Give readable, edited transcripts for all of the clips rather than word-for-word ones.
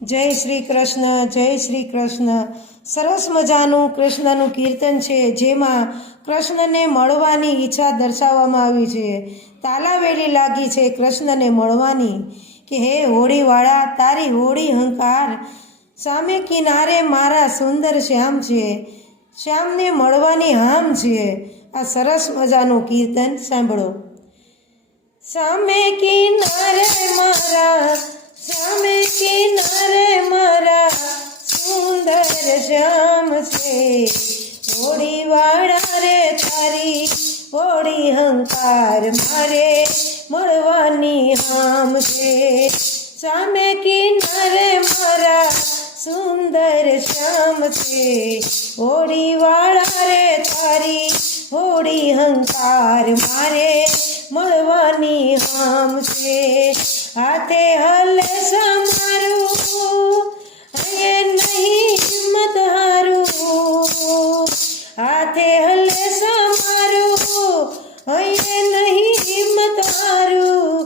જય શ્રી કૃષ્ણ, જય શ્રી કૃષ્ણ. સરસ મજાનું કૃષ્ણનું કીર્તન છે, જેમાં કૃષ્ણને મળવાની ઈચ્છા દર્શાવવામાં આવી છે. તાલાવેલી લાગી છે કૃષ્ણને મળવાની કે હે હોળીવાળા, તારી હોળી હંકાર સામે કિનારે મારા સુંદર શ્યામ છે, શ્યામને મળવાની હામ છે. આ સરસ મજાનું કીર્તન સાંભળો. સામે કિનારે મારા, સામે કિનારે મારા સુંદર શ્યામ છે, હોળીવાળા રે તારી હોળી હંકાર મારે મળવાની હામ છે. સામે કિનારે મારા સુંદર શ્યામ છે, હોળીવાળા રે તારી હોળી હંકાર મારે મળવાની હામ છે. હાથે હલે સમારું અહીંયા નહીં હિંમત હારું, હાથે હલે સમારું અહીંયા નહીં હિંમત હારું.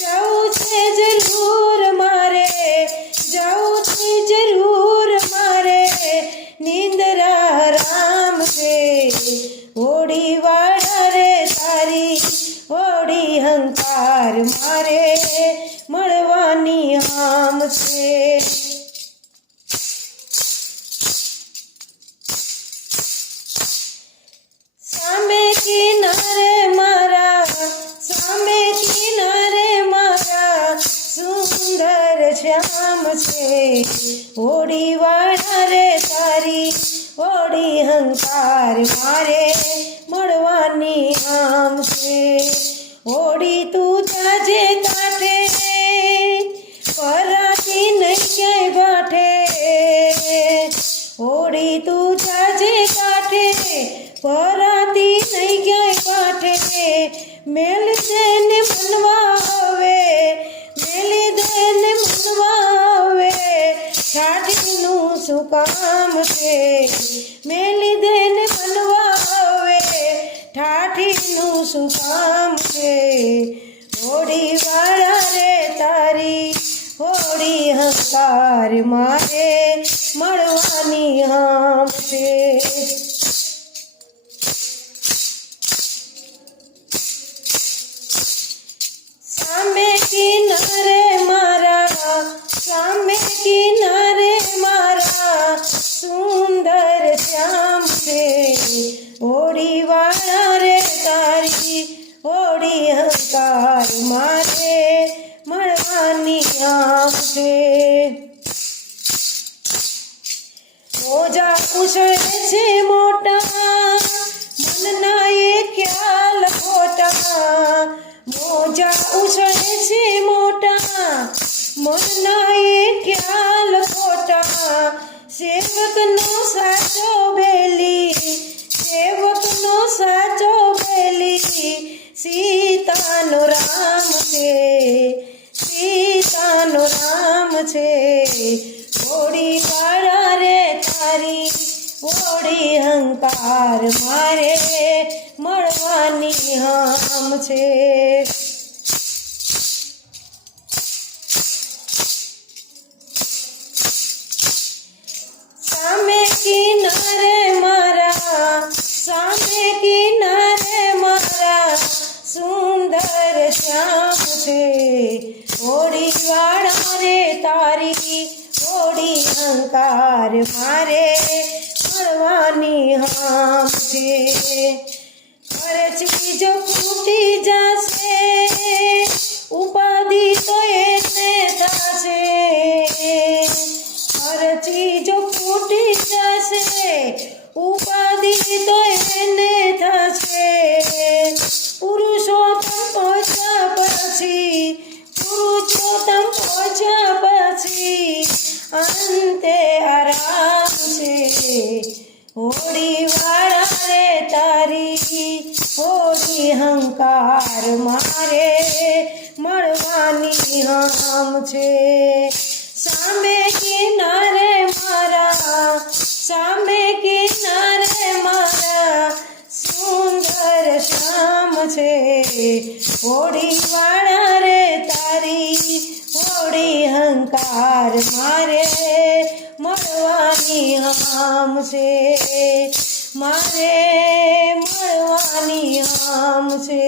જાઉં છે જરૂર મારે, જાઉં છે જરૂર મારે, નિંદરા હરામ છે, હોળીવાળા રે તારી હોળી હંકાર મારે મળવાની હામ છે. સામે કિનારે મારા, સામે કિનારે મારા સુંદર શ્યામ છે, હોળીવાળા રે તારી હોળી હંકાર મારે મળવાની હામ છે. હોળી તું જાજે કાંઠે, પરાતી નહીં ક્યાંય ગાંઠે, હોળી તું જાજે કાંઠે, પરાતી નહીં ક્યાંય ગાંઠે. મેલી દેને મનવા આવે, મેલી દેને મનવા આવે, ઠાઠીનું શું કામ છે, મેલી દેને મનવા આવે, ઠાઠીનું શું કામ છે. હોળીવાળા રે તારી હોળી હંકાર મારે મળવાની હામ છે. સામે કિનારે મારા, સામે કિનારે મારા સુંદર શ્યામ છે, હોળીવાળા રે તારી હોળી હંકાર મારે મળવાની હામ છે. મોજા ઉછળે છે મોટા, મનના એ ખ્યાલ ખોટા, મોજા ઉછળે છે મોટા, મનના એ ખ્યાલ ખોટા. સેવકનો સાચો બેલી, સેવકનો સાચો બેલી, સીતાનો રામ છે, સીતાનો રામ છે, હોળીવાળા રે તારી હોળી હંકાર મારે મળવાની હામ છે. સામે કિનારે મારા, સામે કિનારે મારા સુંદર શ્યામ છે, હોળીવાળા રે તારી હોળી હંકાર મારે મળવાની હામ છે. ખર્ચી જો ફૂટી જશે, ઉપાધિ તો એને થશે, ખર્ચી જો ફૂટી જશે, ઉપાધિ તો એને થશે. પુરુષોત્તમ પહોંચ્યા પછી, પુરુષોત્તમ પહોંચ્યા પછી અંતે આરામ છે, હોળીવાળા રે તારી હોળી હંકાર મારે મળવાની હામ છે. સામે કિનારે મારા, સામે કિનારે મારા સુંદર શ્યામ છે, હોળીવાળા રે તારી મોડી હંકાર મારે મળવાની હામ છે મારે મળવાની હામ છે